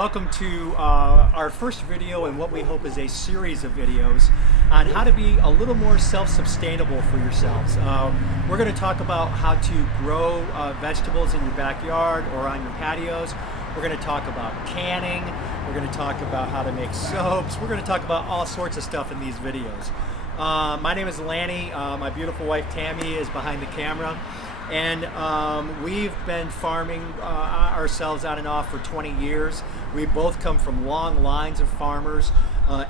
welcome to our first video in what we hope is a series of videos on how to be a little more self-sustainable for yourselves. We're going to talk about how to grow vegetables in your backyard or on your patios. We're going to talk about canning. We're going to talk about how to make soaps. We're going to talk about all sorts of stuff in these videos. My name is Lanny. My beautiful wife Tammy is behind the camera. And we've been farming ourselves on and off for 20 years. We both come from long lines of farmers.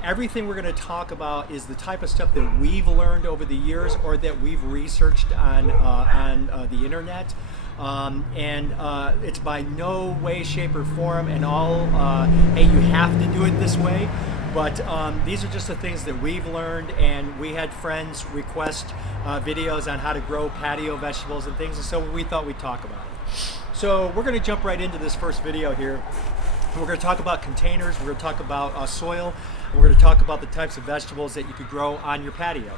Everything we're going to talk about is the type of stuff that we've learned over the years or that we've researched on the internet. It's by no way, shape, or form and all, hey, you have to do it this way. But these are just the things that we've learned, and we had friends request videos on how to grow patio vegetables and things, and so we thought we'd talk about it. So we're going to jump right into this first video here. We're going to talk about containers, we're going to talk about soil, and we're going to talk about the types of vegetables that you could grow on your patio.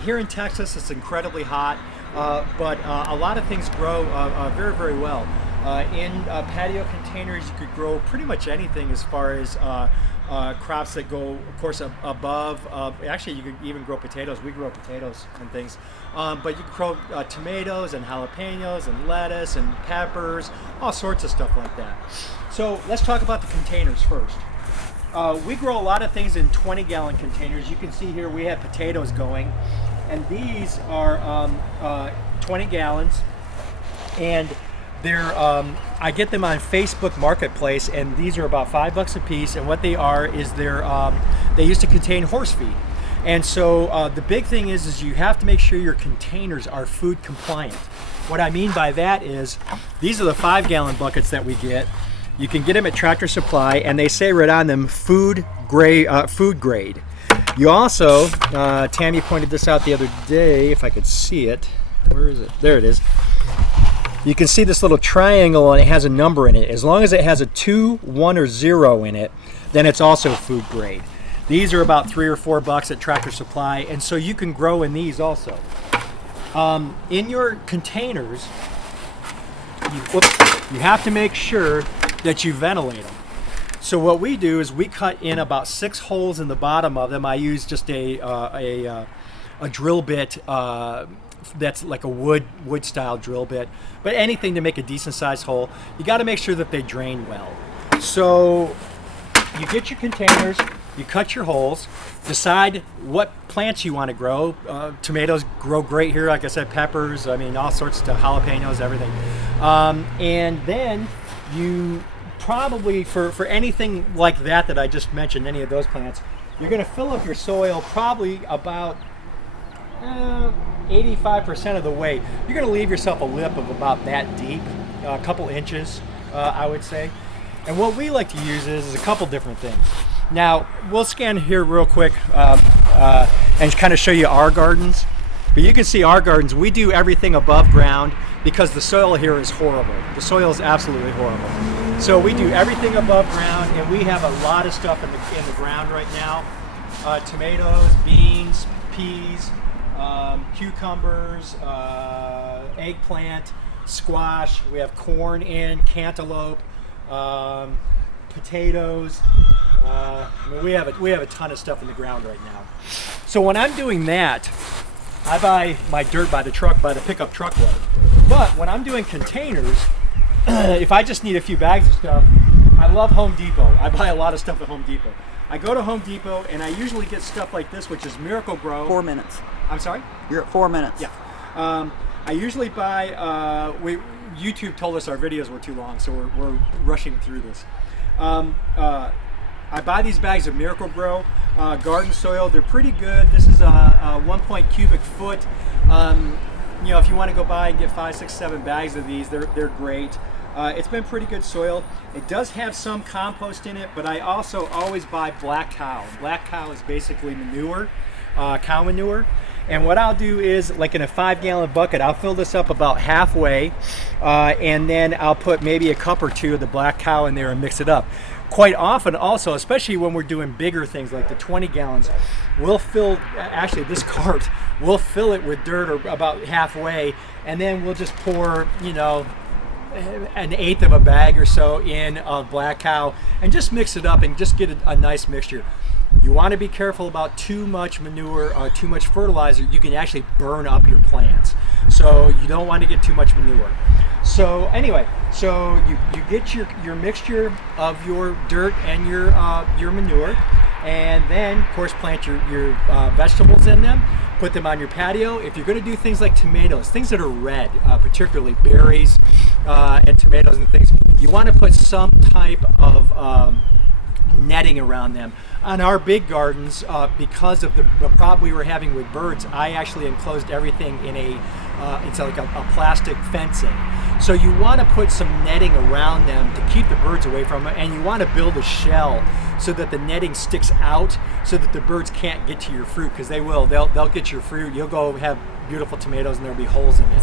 Here in Texas, it's incredibly hot, but a lot of things grow very, very well. In patio containers, you could grow pretty much anything as far as crops that go, of course, above. Actually, you could even grow potatoes. We grow potatoes and things. But you could grow tomatoes and jalapenos and lettuce and peppers, all sorts of stuff like that. So let's talk about the containers first. We grow a lot of things in 20-gallon containers. You can see here we have potatoes going. And these are 20 gallons. And they're, I get them on Facebook Marketplace, and these are about $5 a piece. And what they are is they used to contain horse feed. And so the big thing is you have to make sure your containers are food compliant. What I mean by that is these are the 5-gallon buckets that we get. You can get them at Tractor Supply, and they say right on them food grade. You also, Tammy pointed this out the other day, if I could see it. Where is it? There it is. You can see this little triangle, and it has a number in it. As long as it has a 2, 1, or 0 in it, then it's also food grade. These are about $3 or $4 at Tractor Supply, and so you can grow in these also. In your containers, you have to make sure that you ventilate them. So what we do is we cut in about 6 holes in the bottom of them. I use just a drill bit. That's like a wood style drill bit, but anything to make a decent sized hole. You got to make sure that they drain well. So you get your containers, you cut your holes, decide what plants you want to grow. Tomatoes grow great here, like I said, peppers, I mean all sorts of stuff, jalapenos, everything. And then you probably, for anything like that I just mentioned, any of those plants, you're going to fill up your soil probably about 85% of the way. You're going to leave yourself a lip of about that deep, a couple inches, I would say. And what we like to use is a couple different things. Now, we'll scan here real quick and kind of show you our gardens. But you can see our gardens, we do everything above ground because the soil here is horrible. The soil is absolutely horrible. So we do everything above ground, and we have a lot of stuff in the ground right now. Tomatoes, beans, peas, cucumbers, eggplant, squash. We have corn in, cantaloupe, potatoes. We have a ton of stuff in the ground right now. So when I'm doing that, I buy my dirt by the pickup truckload. But when I'm doing containers, if I just need a few bags of stuff, I love Home Depot. I buy a lot of stuff at Home Depot. I go to Home Depot and I usually get stuff like this, which is Miracle Grow. 4 minutes. I'm sorry? You're at 4 minutes. Yeah. I usually buy, YouTube told us our videos were too long, so we're rushing through this. I buy these bags of Miracle Grow garden soil. They're pretty good. This is a 1 cubic foot. If you want to go buy and get 5, 6, 7 bags of these, they're great. It's been pretty good soil. It does have some compost in it, but I also always buy Black Cow. Black Cow is basically manure, cow manure. And what I'll do is, like in a 5-gallon bucket, I'll fill this up about halfway, and then I'll put maybe a cup or 2 of the Black Cow in there and mix it up. Quite often also, especially when we're doing bigger things like the 20 gallons, we'll fill, actually this cart, we'll fill it with dirt or about halfway, and then we'll just pour, an eighth of a bag or so in of black cow, and just mix it up and just get a nice mixture. You want to be careful about too much manure or too much fertilizer. You can actually burn up your plants. So you don't want to get too much manure. So anyway, so you get your mixture of your dirt and your manure, and then of course plant your vegetables in them. Put them on your patio. If you're going to do things like tomatoes, things that are red, particularly berries and tomatoes and things, you want to put some type of netting around them. On our big gardens, because of the problem we were having with birds, I actually enclosed everything in it's like a plastic fencing. So you want to put some netting around them to keep the birds away from them, and you want to build a shell so that the netting sticks out so that the birds can't get to your fruit, because they will. They'll get your fruit. You'll go have beautiful tomatoes and there'll be holes in it.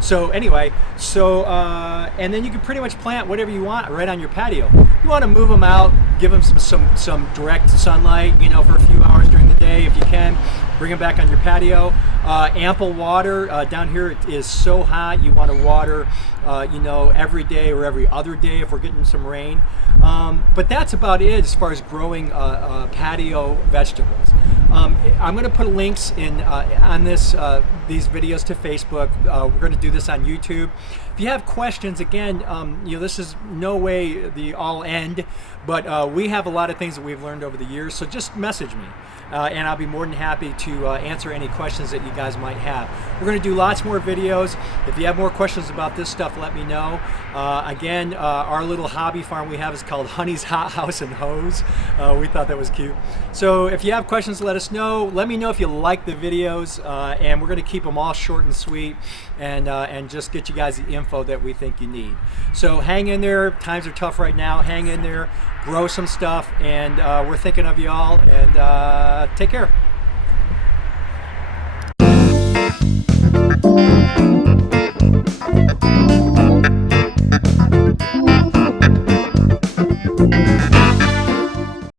So anyway, and then you can pretty much plant whatever you want right on your patio. You want to move them out, give them some direct sunlight, for a few hours during the day if you can. Bring them back on your patio. Ample water. Down here it is so hot. You want to water, every day or every other day if we're getting some rain. But that's about it as far as growing patio vegetables. I'm going to put links in on these videos to Facebook. We're going to do this on YouTube. If you have questions, again, this is no way the all end, but we have a lot of things that we've learned over the years. So just message me, and I'll be more than happy to answer any questions that you guys might have. We're going to do lots more videos. If you have more questions about this stuff, let me know. Again, our little hobby farm we have is called Honey's HotHouse and Hose. We thought that was cute. So if you have questions, let us know. Let me know if you like the videos, and we're going to keep them all short and sweet, and just get you guys the info that we think you need. So hang in there. Times are tough right now. Hang in there. Grow some stuff, and we're thinking of you all, and take care.